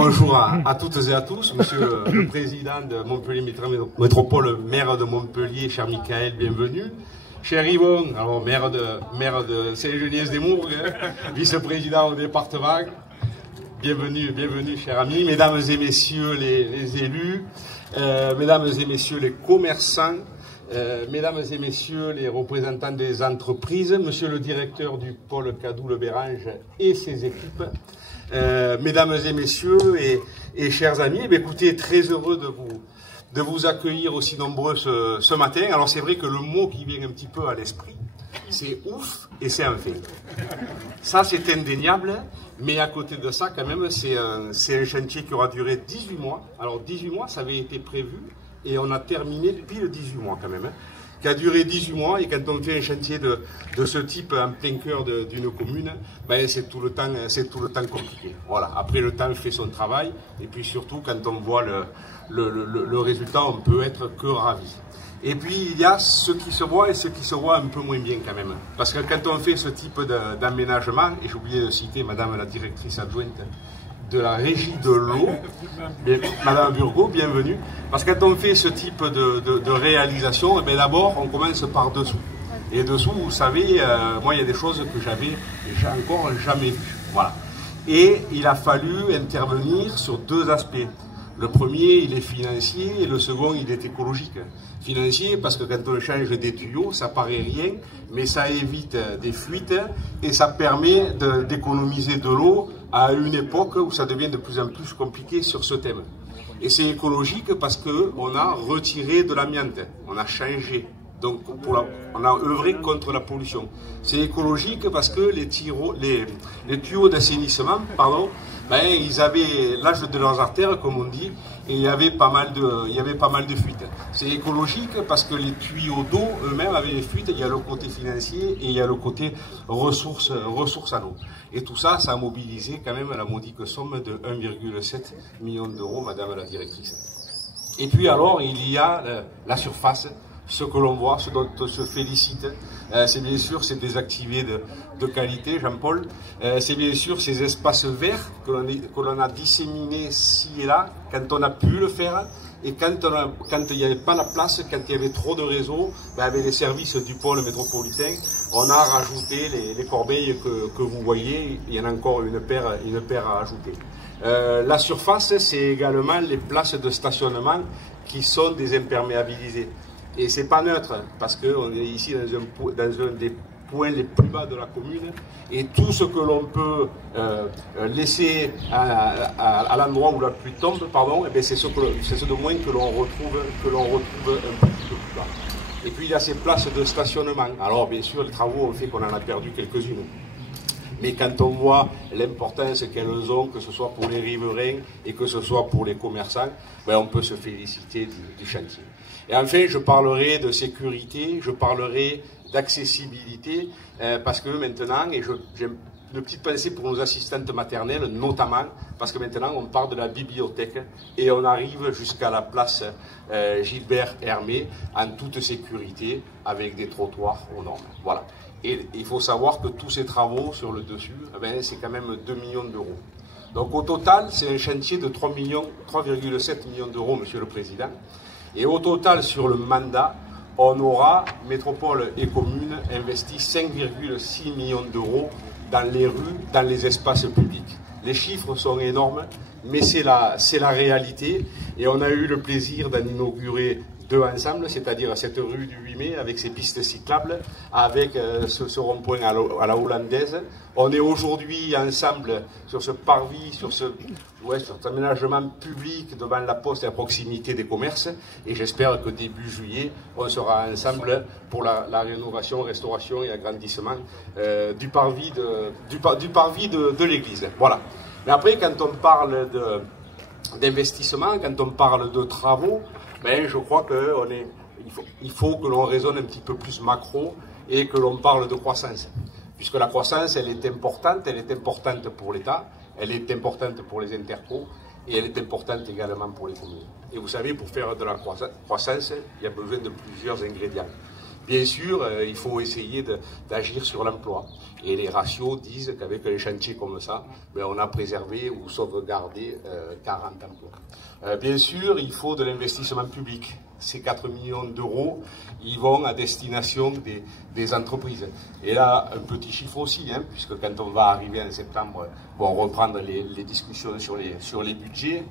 Bonjour à toutes et à tous, monsieur le président de Montpellier Métropole, maire de Montpellier, cher Michael, bienvenue. Cher Yvon, alors maire de Saint-Geniès-des-Mourgues, vice-président au département, bienvenue, cher ami. Mesdames et messieurs les élus, mesdames et messieurs les commerçants, mesdames et messieurs les représentants des entreprises, monsieur le directeur du pôle Cadoux-le-Bérange et ses équipes, mesdames et messieurs et chers amis, écoutez, très heureux de vous accueillir aussi nombreux ce matin. Alors c'est vrai que le mot qui vient un petit peu à l'esprit, c'est ouf et c'est un fait. Ça c'est indéniable, mais à côté de ça quand même, c'est un chantier qui aura duré 18 mois. Alors 18 mois, ça avait été prévu et on a terminé depuis le 18 mois quand même. Qui a duré 18 mois, et quand on fait un chantier de ce type en plein cœur d'une commune, ben c'est tout le temps compliqué. Voilà. Après, le temps fait son travail, et puis surtout, quand on voit le résultat, on peut être que ravi. Et puis, il y a ce qui se voit et ce qui se voit un peu moins bien quand même. Parce que quand on fait ce type d'aménagement, et j'ai oublié de citer madame la directrice adjointe de la régie de l'eau, madame Burgot, bienvenue. Parce que quand on fait ce type de réalisation, eh d'abord on commence par dessous. Et dessous, vous savez, moi il y a des choses que j'avais encore jamais vues. Voilà. Et il a fallu intervenir sur deux aspects. Le premier, il est financier, et le second, il est écologique. Financier, parce que quand on change des tuyaux, ça paraît rien, mais ça évite des fuites et ça permet d'économiser de l'eau à une époque où ça devient de plus en plus compliqué sur ce thème. Et c'est écologique parce qu'on a retiré de l'amiante, on a changé. Donc on a œuvré contre la pollution. C'est écologique parce que les tuyaux d'assainissement, ben, ils avaient l'âge de leurs artères, comme on dit, et il y avait pas mal de fuites. C'est écologique parce que les tuyaux d'eau eux-mêmes avaient des fuites. Il y a le côté financier et il y a le côté ressources à l'eau. Et tout ça, ça a mobilisé quand même la modique somme de 1,7 million d'euros, madame la directrice. Et puis alors, il y a la surface. Ce que l'on voit, ce dont on se félicite, c'est bien sûr ces désactivés de qualité, Jean-Paul, c'est bien sûr ces espaces verts que l'on a disséminés ci et là, quand on a pu le faire, et quand il n'y avait pas la place, quand il y avait trop de réseaux, ben avec les services du pôle métropolitain, on a rajouté les corbeilles que vous voyez, il y en a encore une paire à ajouter. La surface, c'est également les places de stationnement qui sont désimperméabilisées. Et c'est pas neutre, parce qu'on est ici dans un des points les plus bas de la commune, et tout ce que l'on peut laisser à l'endroit où la pluie tombe, eh c'est ce de moins que l'on retrouve un petit peu plus bas. Et puis il y a ces places de stationnement. Alors bien sûr, les travaux ont fait qu'on en a perdu quelques-unes. Mais quand on voit l'importance qu'elles ont, que ce soit pour les riverains et que ce soit pour les commerçants, ben on peut se féliciter du chantier. Et enfin, je parlerai de sécurité, je parlerai d'accessibilité, parce que maintenant, et j'ai une petite pensée pour nos assistantes maternelles, notamment, parce que maintenant on part de la bibliothèque et on arrive jusqu'à la place Gilbert Hermé en toute sécurité, avec des trottoirs aux normes. Voilà. Et il faut savoir que tous ces travaux sur le dessus, eh ben, c'est quand même 2 millions d'euros. Donc au total, c'est un chantier de 3,7 millions d'euros, monsieur le président. Et au total, sur le mandat, on aura, métropole et commune, investi 5,6 millions d'euros dans les rues, dans les espaces publics. Les chiffres sont énormes, mais c'est la réalité. Et on a eu le plaisir d'en inaugurer deux ensemble, c'est-à-dire cette rue du 8 mai avec ses pistes cyclables, avec ce rond-point à la hollandaise. On est aujourd'hui ensemble sur ce parvis, sur cet aménagement public devant la poste et à proximité des commerces. Et j'espère que début juillet, on sera ensemble pour la rénovation, restauration et agrandissement du parvis de l'église. Voilà. Mais après, quand on parle d'investissement, quand on parle de travaux, ben, je crois qu'il faut que l'on raisonne un petit peu plus macro et que l'on parle de croissance. Puisque la croissance, elle est importante pour l'État, elle est importante pour les intercos et elle est importante également pour les communes. Et vous savez, pour faire de la croissance, il y a besoin de plusieurs ingrédients. Bien sûr, il faut essayer d'agir sur l'emploi. Et les ratios disent qu'avec les chantiers comme ça, ben, on a préservé ou sauvegardé 40 emplois. Bien sûr, il faut de l'investissement public. Ces 4 millions d'euros, ils vont à destination des entreprises. Et là, un petit chiffre aussi, hein, puisque quand on va arriver en septembre, bon, reprendre les discussions sur les budgets.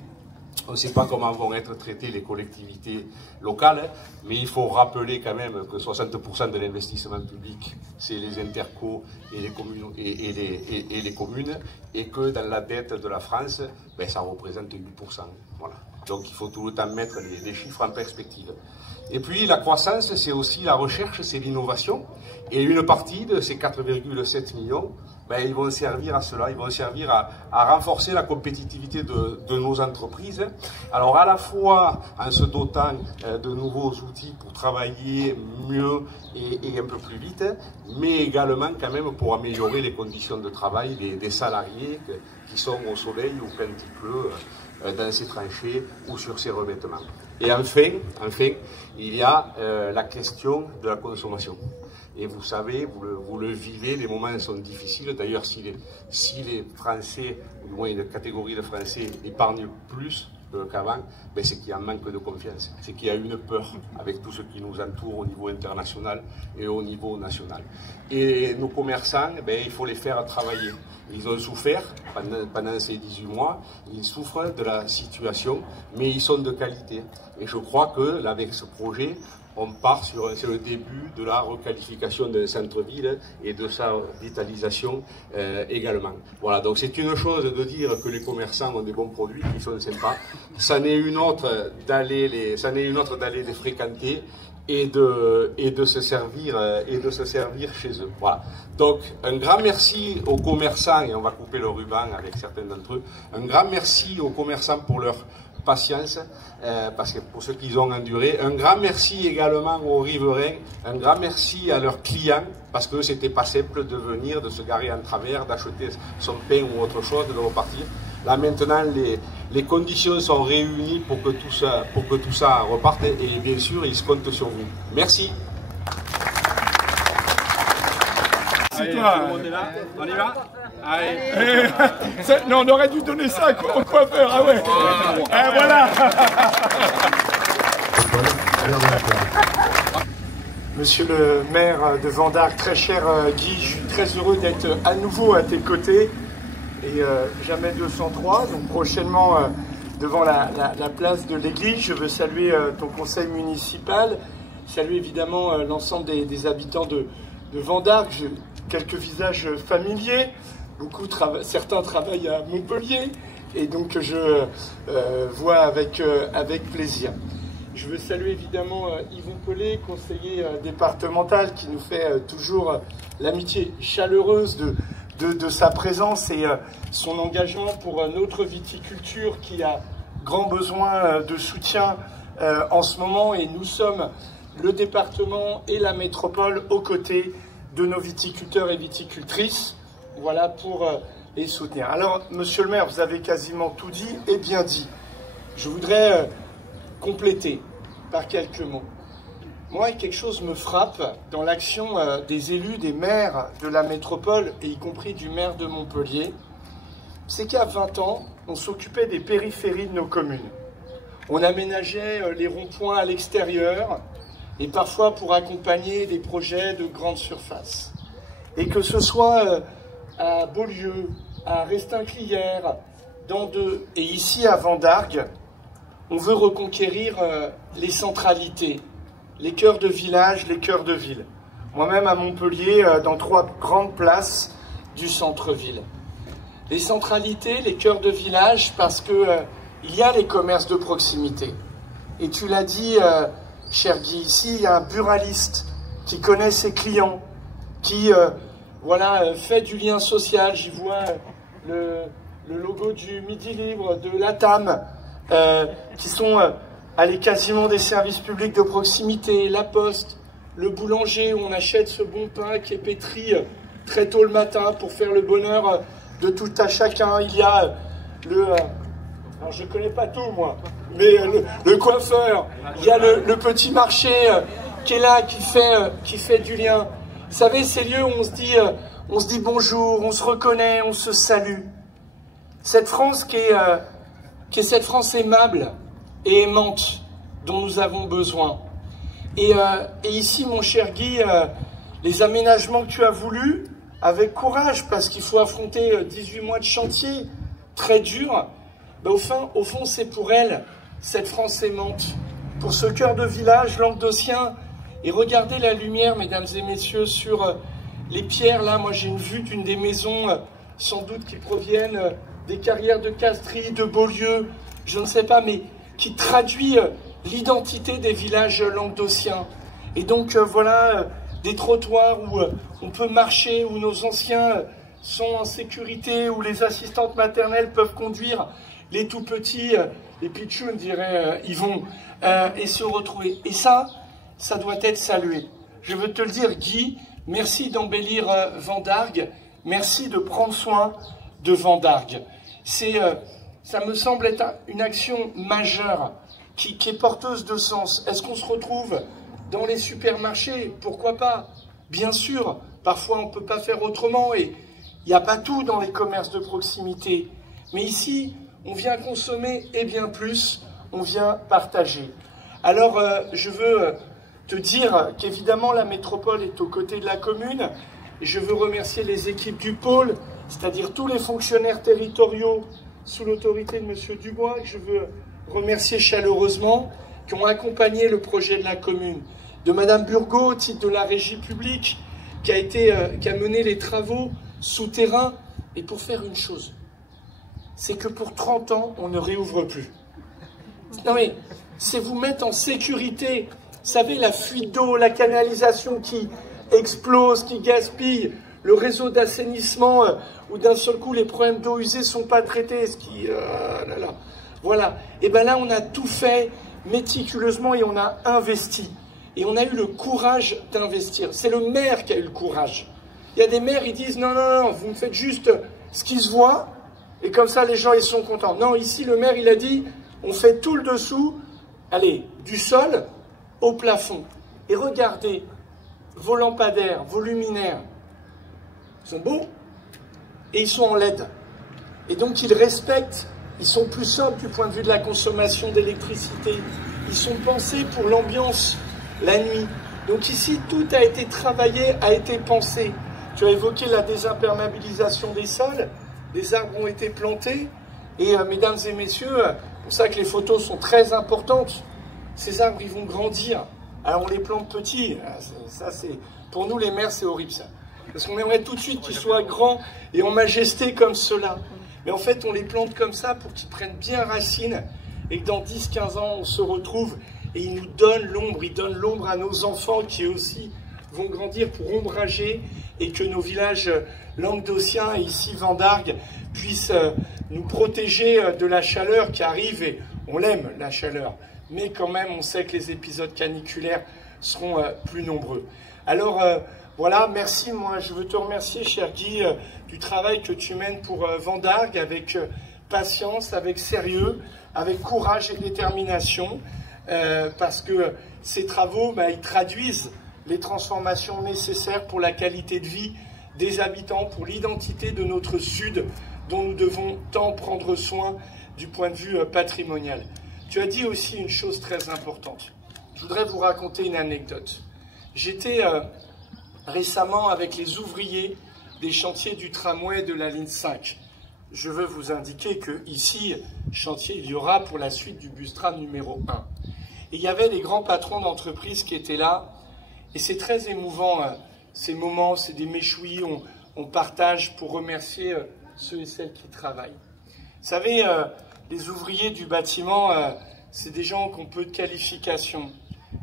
On ne sait pas comment vont être traitées les collectivités locales, mais il faut rappeler quand même que 60% de l'investissement public, c'est les intercos et les communes, et les communes, et que dans la dette de la France, ben, ça représente 8%. Voilà. Donc il faut tout le temps mettre les chiffres en perspective. Et puis la croissance, c'est aussi la recherche, c'est l'innovation. Et une partie de ces 4,7 millions, ben, ils vont servir à cela, ils vont servir à renforcer la compétitivité de nos entreprises. Alors à la fois en se dotant de nouveaux outils pour travailler mieux et un peu plus vite, mais également quand même pour améliorer les conditions de travail des salariés qui sont au soleil ou quand il pleut dans ces tranchées ou sur ces revêtements. Et enfin, il y a la question de la consommation. Et vous savez, vous le vivez, les moments sont difficiles. D'ailleurs, si les Français, ou du moins une catégorie de Français, épargnent plus qu'avant, ben c'est qu'il y a un manque de confiance. C'est qu'il y a une peur avec tout ce qui nous entoure au niveau international et au niveau national. Et nos commerçants, ben, il faut les faire travailler. Ils ont souffert pendant ces 18 mois, ils souffrent de la situation, mais ils sont de qualité. Et je crois que, là, avec ce projet, on part c'est le début de la requalification d'un centre-ville et de sa vitalisation également. Voilà, donc c'est une chose de dire que les commerçants ont des bons produits qui sont sympas. Ça n'est une autre d'aller les fréquenter et de se servir chez eux. Voilà. Donc un grand merci aux commerçants, et on va couper le ruban avec certains d'entre eux. Un grand merci aux commerçants pour leur patience, parce que pour ceux qui ont enduré. Un grand merci également aux riverains, un grand merci à leurs clients, parce que c'était pas simple de venir, de se garer en travers, d'acheter son pain ou autre chose, de repartir. Là maintenant, les conditions sont réunies pour que tout ça reparte, et bien sûr, ils se comptent sur vous. Merci. Allez, toi, tout le monde est là, on y va. Allez. Non, on aurait dû donner ça au coiffeur, ah ouais. Voilà. Monsieur le maire de Vendargues, très cher Guy, je suis très heureux d'être à nouveau à tes côtés. Et jamais 203, donc prochainement devant la place de l'église. Je veux saluer ton conseil municipal, saluer évidemment l'ensemble des habitants de Vendargues. Quelques visages familiers, certains travaillent à Montpellier, et donc je vois avec plaisir. Je veux saluer évidemment Yvon Pellet, conseiller départemental, qui nous fait toujours l'amitié chaleureuse de sa présence et son engagement pour notre viticulture qui a grand besoin de soutien en ce moment, et nous sommes le département et la métropole aux côtés de nos viticulteurs et viticultrices, voilà, pour les soutenir. Alors, monsieur le maire, vous avez quasiment tout dit et bien dit. Je voudrais compléter par quelques mots. Moi, quelque chose me frappe dans l'action des élus, des maires de la métropole, et y compris du maire de Montpellier, c'est qu'à 20 ans, on s'occupait des périphéries de nos communes. On aménageait les ronds-points à l'extérieur, et parfois pour accompagner des projets de grande surface. Et que ce soit à Beaulieu, à Restinclières, et ici à Vendargues, on veut reconquérir les centralités, les cœurs de village, les cœurs de ville. Moi-même à Montpellier, dans 3 grandes places du centre-ville. Les centralités, les cœurs de village, parce que il y a les commerces de proximité. Et tu l'as dit, cher Guy, ici, il y a un buraliste qui connaît ses clients, qui fait du lien social. J'y vois le logo du Midi Libre, de la TAM, qui sont quasiment des services publics de proximité, la Poste, le boulanger où on achète ce bon pain qui est pétri très tôt le matin pour faire le bonheur de tout à chacun. Il y a alors je ne connais pas tout moi, mais le coiffeur, il y a le petit marché qui est là, qui fait du lien. Vous savez, ces lieux où on se dit bonjour, on se reconnaît, on se salue. Cette France qui est cette France aimable et aimante dont nous avons besoin. Et ici, mon cher Guy, les aménagements que tu as voulus, avec courage, parce qu'il faut affronter 18 mois de chantier très dur, ben au fond, c'est pour elle, cette France aimante, pour ce cœur de village languedocien. Et regardez la lumière, mesdames et messieurs, sur les pierres. Là, moi, j'ai une vue d'une des maisons, sans doute qui proviennent des carrières de Castries, de Beaulieu, je ne sais pas, mais qui traduit l'identité des villages languedociens. Et donc, voilà, des trottoirs où on peut marcher, où nos anciens sont en sécurité, où les assistantes maternelles peuvent conduire les tout petits, les pitchouns, dirait Yvon, et se retrouver. Et ça doit être salué. Je veux te le dire, Guy, merci d'embellir Vendargues, merci de prendre soin de Vendargues. Ça me semble être une action majeure qui est porteuse de sens. Est-ce qu'on se retrouve dans les supermarchés? Pourquoi pas? Bien sûr, parfois on ne peut pas faire autrement et il n'y a pas tout dans les commerces de proximité. Mais ici, on vient consommer et bien plus, on vient partager. Alors, je veux te dire qu'évidemment, la métropole est aux côtés de la commune. Et je veux remercier les équipes du pôle, c'est-à-dire tous les fonctionnaires territoriaux sous l'autorité de M. Dubois, que je veux remercier chaleureusement, qui ont accompagné le projet de la commune. De Mme Burgot, au titre de la régie publique, qui a mené les travaux souterrains. Et pour faire une chose, c'est que pour 30 ans, on ne réouvre plus. Non mais, c'est vous mettre en sécurité. Vous savez, la fuite d'eau, la canalisation qui explose, qui gaspille, le réseau d'assainissement où d'un seul coup les problèmes d'eau usée ne sont pas traités, Voilà. Et bien là, on a tout fait méticuleusement et on a investi. Et on a eu le courage d'investir. C'est le maire qui a eu le courage. Il y a des maires, ils disent non, non, non, vous me faites juste ce qui se voit et comme ça les gens ils sont contents. Non, ici le maire il a dit on fait tout le dessous, allez, du sol au plafond. Et regardez, vos lampadaires, vos luminaires, ils sont beaux et ils sont en LED. Et donc ils respectent, ils sont plus sobres du point de vue de la consommation d'électricité. Ils sont pensés pour l'ambiance la nuit. Donc ici, tout a été travaillé, a été pensé. Tu as évoqué la désimperméabilisation des sols, des arbres ont été plantés. Et mesdames et messieurs, c'est pour ça que les photos sont très importantes. Ces arbres, ils vont grandir. Alors on les plante petits. Ça, pour nous, les maires, c'est horrible ça. Parce qu'on aimerait tout de suite qu'ils soient grands et en majesté comme ceux-là. Mais en fait, on les plante comme ça pour qu'ils prennent bien racine et que dans 10-15 ans, on se retrouve et ils nous donnent l'ombre. Ils donnent l'ombre à nos enfants qui aussi vont grandir pour ombrager et que nos villages languedociens et ici Vendargues puissent nous protéger de la chaleur qui arrive. Et on l'aime, la chaleur. Mais quand même, on sait que les épisodes caniculaires seront plus nombreux. Alors, voilà, merci. Moi, je veux te remercier, cher Guy, du travail que tu mènes pour Vendargues avec patience, avec sérieux, avec courage et détermination, parce que ces travaux, ils traduisent les transformations nécessaires pour la qualité de vie des habitants, pour l'identité de notre Sud, dont nous devons tant prendre soin du point de vue patrimonial. Tu as dit aussi une chose très importante. Je voudrais vous raconter une anecdote. J'étais récemment avec les ouvriers des chantiers du tramway de la ligne 5. Je veux vous indiquer que ici, chantier, il y aura pour la suite du bus tram numéro 1. Et il y avait les grands patrons d'entreprise qui étaient là. Et c'est très émouvant, ces moments, c'est des méchouilles, on partage pour remercier ceux et celles qui travaillent. Vous savez, les ouvriers du bâtiment, c'est des gens qui ont peu de qualifications.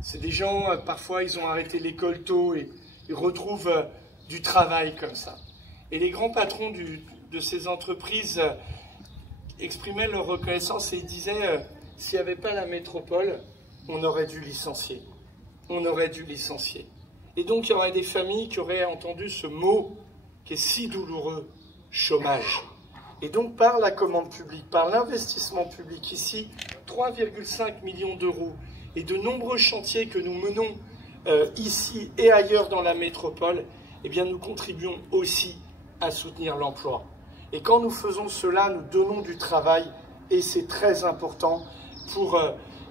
C'est des gens, parfois, ils ont arrêté l'école tôt et ils retrouvent du travail comme ça. Et les grands patrons de ces entreprises exprimaient leur reconnaissance et ils disaient s'il n'y avait pas la métropole, on aurait dû licencier. On aurait dû licencier. Et donc, il y aurait des familles qui auraient entendu ce mot qui est si douloureux, chômage. Et donc, par la commande publique, par l'investissement public ici, 3,5 millions d'euros et de nombreux chantiers que nous menons ici et ailleurs dans la métropole, eh bien nous contribuons aussi à soutenir l'emploi. Et quand nous faisons cela, nous donnons du travail et c'est très important pour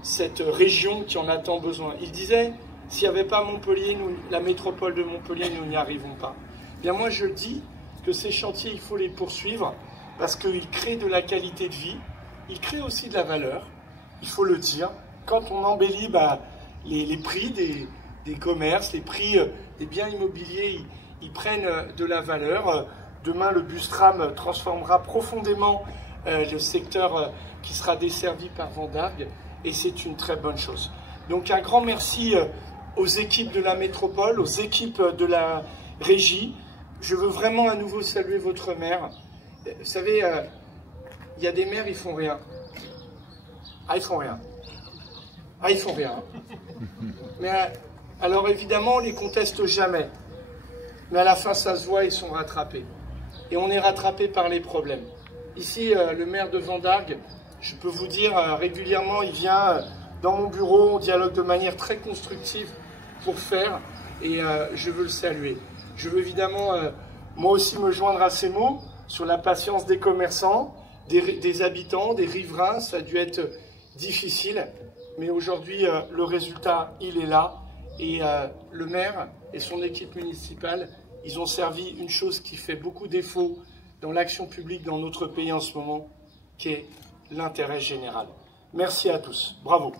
cette région qui en a tant besoin. Il disait, s'il n'y avait pas Montpellier, la métropole de Montpellier, nous n'y arrivons pas. Eh bien moi je dis que ces chantiers, il faut les poursuivre parce qu'ils créent de la qualité de vie, ils créent aussi de la valeur, il faut le dire. Quand on embellit les prix des commerces, les prix des biens immobiliers, ils prennent de la valeur. Demain, le bus tram transformera profondément le secteur qui sera desservi par Vendargues et c'est une très bonne chose. Donc un grand merci aux équipes de la métropole, aux équipes de la régie. Je veux vraiment à nouveau saluer votre maire. Vous savez, il y a des maires, ils font rien. Ah, ils font rien. Ah, ils font rien. Mais alors évidemment, on ne les conteste jamais. Mais à la fin, ça se voit, ils sont rattrapés. Et on est rattrapé par les problèmes. Ici, le maire de Vendargues, je peux vous dire, régulièrement, il vient dans mon bureau, on dialogue de manière très constructive pour faire, et je veux le saluer. Je veux évidemment, moi aussi, me joindre à ces mots sur la patience des commerçants, des habitants, des riverains. Ça a dû être difficile, mais aujourd'hui, le résultat, il est là. Et le maire et son équipe municipale, ils ont servi une chose qui fait beaucoup défaut dans l'action publique dans notre pays en ce moment, qui est l'intérêt général. Merci à tous. Bravo.